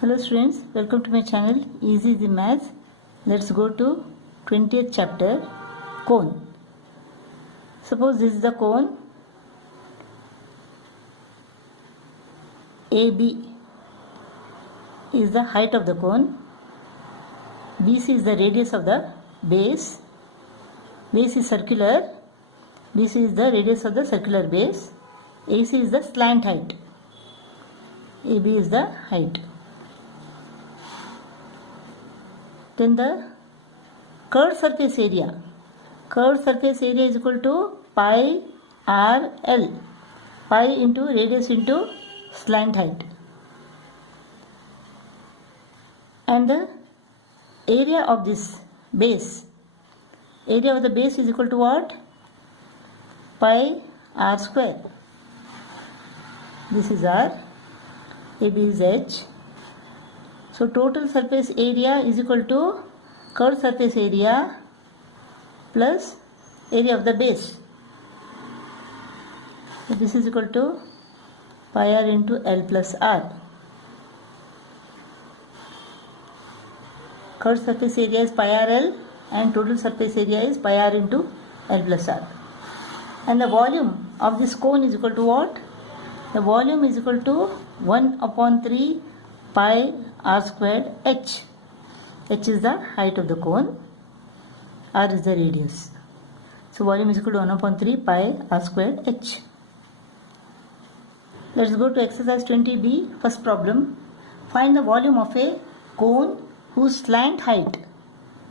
Hello students, welcome to my channel Easy the Maths. Let's go to 20th chapter, cone. Suppose this is the cone AB is the height of the cone, BC is the radius of the base is circular, BC is the radius of the circular base, AC is the slant height, AB is the height. Then the curved surface area is equal to pi r L, pi into radius into slant height, and the area of this base, area of the base is equal to what? Pi r square. This is r, AB is h. So total surface area is equal to curved surface area plus area of the base. So this is equal to pi r into L plus r. Curved surface area is pi r L and total surface area is pi r into L plus r. And the volume of this cone is equal to what? The volume is equal to 1 upon 3 pi r squared h. H is the height of the cone, r is the radius. So volume is equal to 1 upon 3 pi r squared h. Let's go to exercise 20b. First problem. Find the volume of a cone whose slant height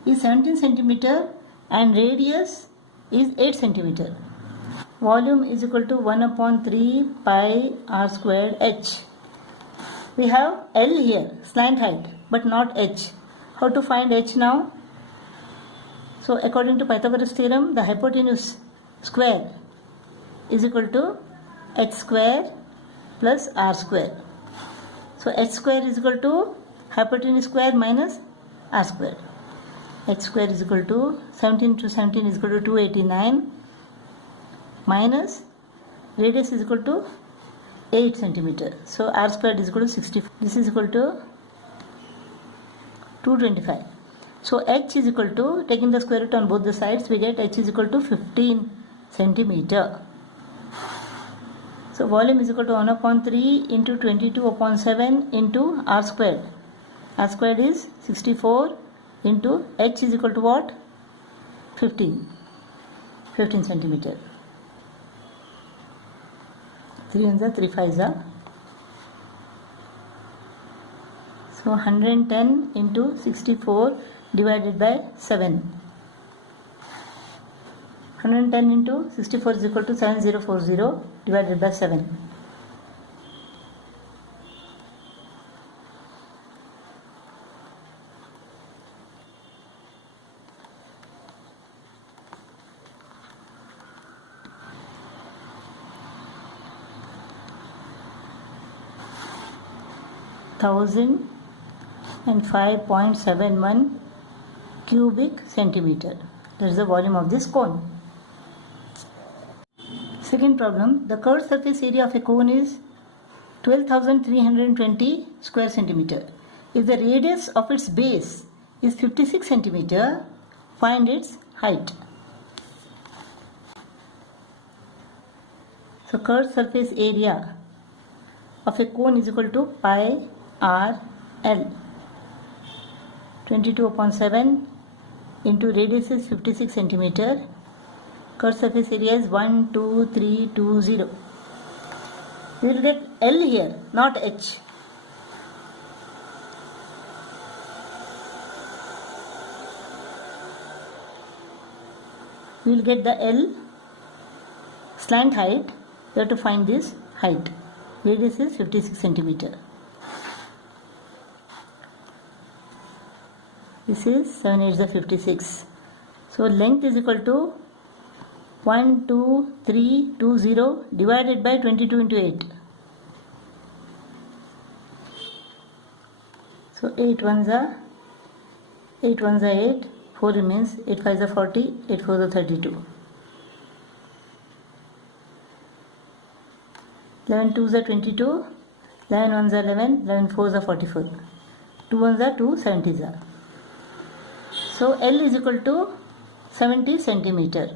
is 17 cm and radius is 8 cm. Volume is equal to 1 upon 3 pi r squared h. We have L here, slant height, but not h. How to find h now? So according to Pythagoras theorem, the hypotenuse square is equal to h square plus r square. So h square is equal to hypotenuse square minus r square. H square is equal to 17 to 17 is equal to 289 minus radius is equal to 8 cm. So r squared is equal to 64. This is equal to 225. So h is equal to, taking the square root on both the sides, we get h is equal to 15 cm. So volume is equal to 1 upon 3 into 22 upon 7 into r squared. R squared is 64 into h is equal to what? 15 cm. 3 ones are 3 5s are. So 110 into 64 divided by 7. 110 into 64 is equal to 7040 divided by 7. Thousand and 5.71 cubic centimeter. That is the volume of this cone. Second problem. The curved surface area of a cone is 12,320 square centimeter. If the radius of its base is 56 centimeter, find its height. So curved surface area of a cone is equal to pi r L. 22 upon 7 into radius is 56 centimeter. Curved surface area is 12320. We will get L here, not h. We will get the L, slant height. We have to find this height. Radius is 56 centimeter. This is 7 8 is 56. So length is equal to 12320 divided by 22 into 8. So 8 ones are 8, 4 remains, 8 5s are 40, 8 4s are 32. 11 2s are 22, 11 1s are 11, 11 4s are 44. 2 ones are 2, 70s are. So L is equal to 70 centimeter.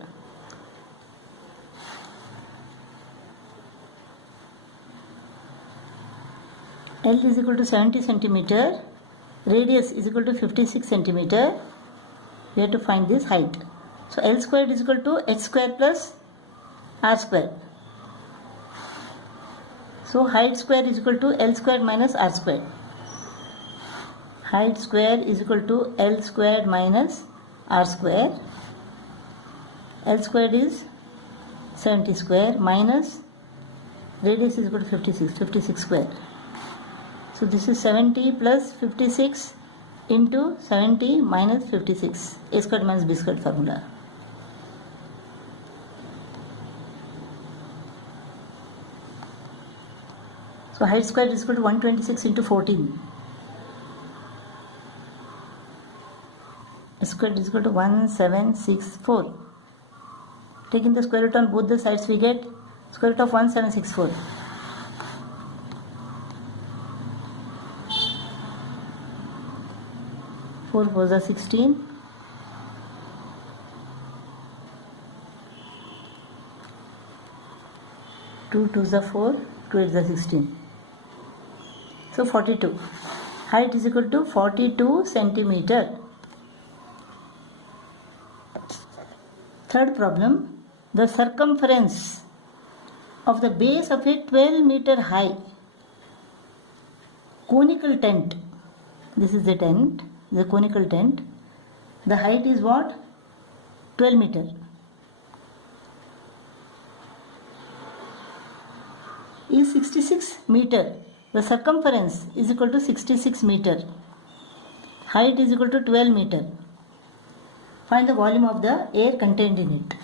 L is equal to 70 centimeter. Radius is equal to 56 centimeter. We have to find this height. So L squared is equal to h square plus r square. So height square is equal to L squared minus r squared. Height square is equal to L squared minus r square. L squared is 70 square minus radius is equal to 56 square. So this is 70 plus 56 into 70 minus 56. A squared minus b squared formula. So height squared is equal to 126 into 14. A squared is equal to 1764. Taking the square root on both the sides, we get square root of 1764. Four fours are 16. 2 twos are 4. 2 eights are 16. So 42. Height is equal to 42 centimeter. Third problem. The circumference of the base of a 12-meter high conical tent. This is the tent, the conical tent. The height is what? 12 meter. Is 66 meter. The circumference is equal to 66 meter. Height is equal to 12 meter. Find the volume of the air contained in it.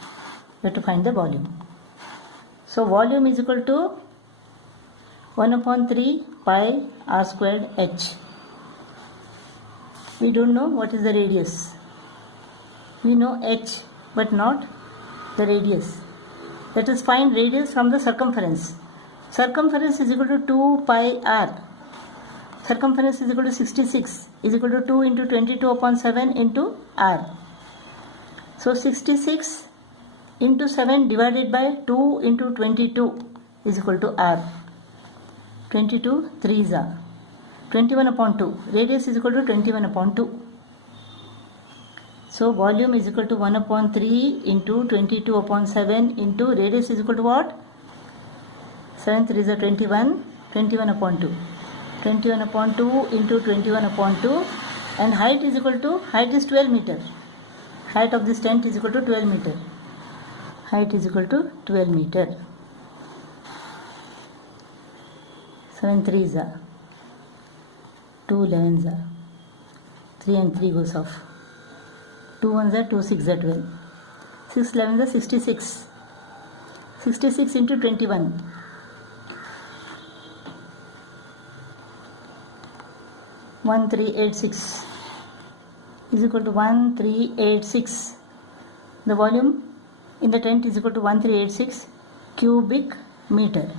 We have to find the volume. So volume is equal to 1 upon 3 pi r squared h. We don't know what is the radius. We know h but not the radius. Let us find radius from the circumference. Circumference is equal to 2 pi r. Circumference is equal to 66 is equal to 2 into 22 upon 7 into r. So 66 into 7 divided by 2 into 22 is equal to r. 22 3s are 21 upon 2. Radius is equal to 21 upon 2. So volume is equal to 1 upon 3 into 22 upon 7 into radius is equal to what? 7 3s are 21. 21 upon 2. 21 upon 2 into 21 upon 2. And height is equal to, height is 12 meter. Height of this tent is equal to 12 meter. Height is equal to 12 meter. 7 3s are 2 11s are 3 and 3 goes off. 2 1s are 2 6s are 12. 6 11s are 66. 66 into 21. 1386 is equal to 1386. The volume in the tent is equal to 1386 cubic meter.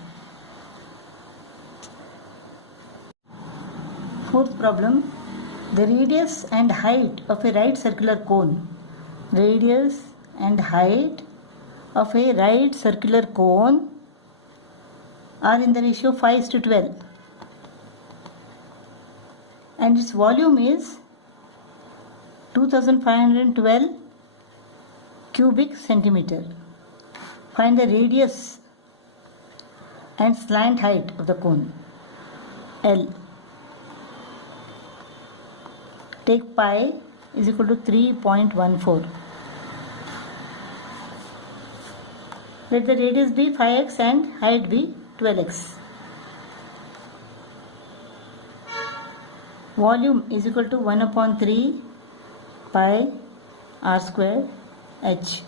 Fourth problem. The radius and height of a right circular cone. Radius and height of a right circular cone are in the ratio 5:12. And its volume is 2512 cubic centimeter. Find the radius and slant height of the cone. L. Take pi is equal to 3.14. Let the radius be 5x and height be 12x. Volume is equal to 1 upon 3 pi r square h.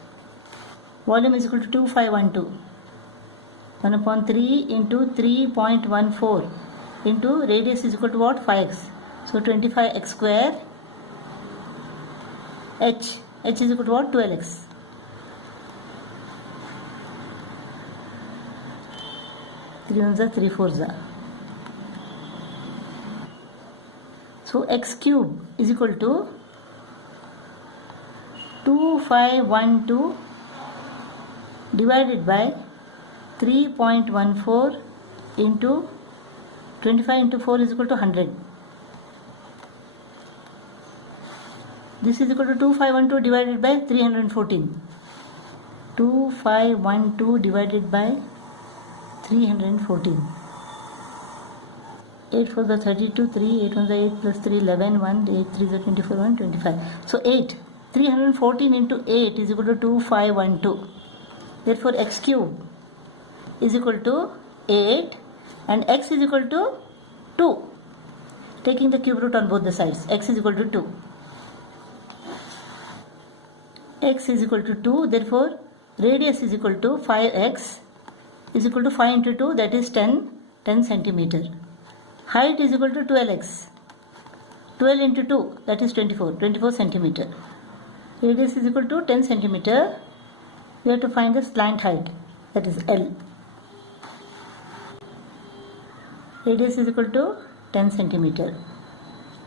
Volume is equal to 2512. 1 upon 3 into 3.14 into radius is equal to what? 5x. So 25x square h. H is equal to what? 12x. Three ones are 3 fours are. So x cube is equal to 2512 divided by 3.14 into 25 into 4 is equal to 100. This is equal to 2512 divided by 314. 2512 divided by 314. 8 4 is 32, 3, 8 1 is 8 plus 3, 11, 1, 8 3 is 24, 1, 25. So 8, 314 into 8 is equal to 2512. Therefore x cube is equal to 8 and x is equal to 2. Taking the cube root on both the sides, x is equal to 2. X is equal to 2, therefore radius is equal to 5x is equal to 5 into 2, that is 10 centimeter. Height is equal to 12x. 12 into 2, that is 24 centimeter. Radius is equal to 10 centimeter. We have to find the slant height, that is L. Radius is equal to 10 centimeter.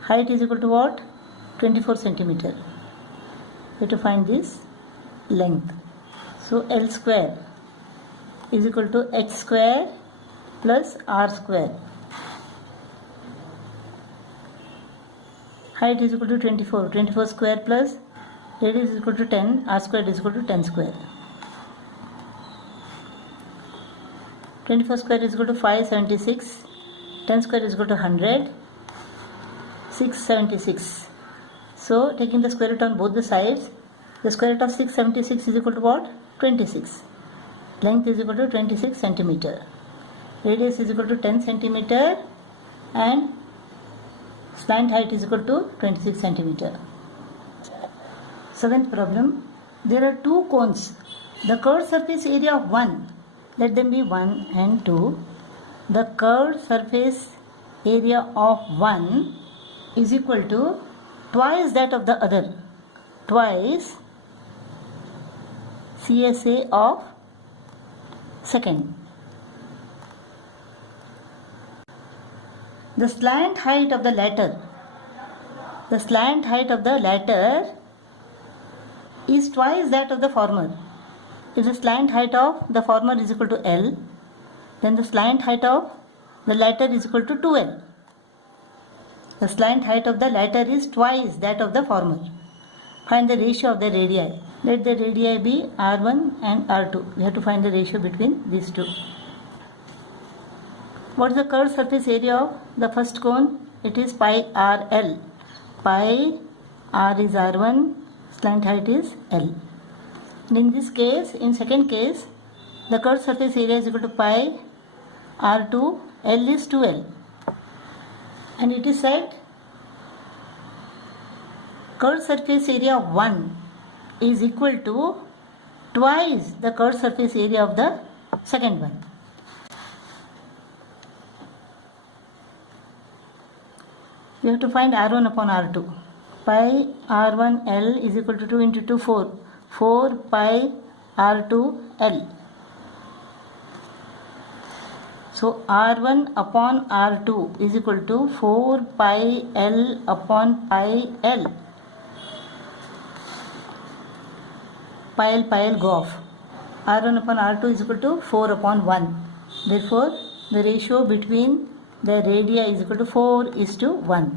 Height is equal to what? 24 centimeter. We have to find this length. So L square is equal to h square plus r square. Height is equal to 24 square plus radius is equal to 10, r square is equal to 10 square. 24 square is equal to 576, 10 square is equal to 100, 676. So taking the square root on both the sides, the square root of 676 is equal to what? 26. Length is equal to 26 centimeter. Radius is equal to 10 centimeter and slant height is equal to 26 centimeter. Seventh problem. There are two cones. The curved surface area of one, let them be 1 and 2. The curved surface area of one is equal to twice that of the other. Twice CSA of second. The slant height of the latter. The slant height of the latter is twice that of the former. If the slant height of the former is equal to L, then the slant height of the latter is equal to 2L. The slant height of the latter is twice that of the former. Find the ratio of the radii. Let the radii be R1 and R2. We have to find the ratio between these two. What is the curved surface area of the first cone? It is pi RL. Pi R is R1, slant height is L. And in this case, in second case, the curved surface area is equal to pi R2, L is 2L. And it is said curved surface area of 1 is equal to twice the curved surface area of the second one. We have to find R1 upon R2. Pi R1L is equal to 2 into 2, 4. 4 pi R2L. So R1 upon R2 is equal to 4 pi L upon pi L. Pi L go off. R1 upon R2 is equal to 4 upon 1. Therefore, the ratio between the radii is equal to 4:1.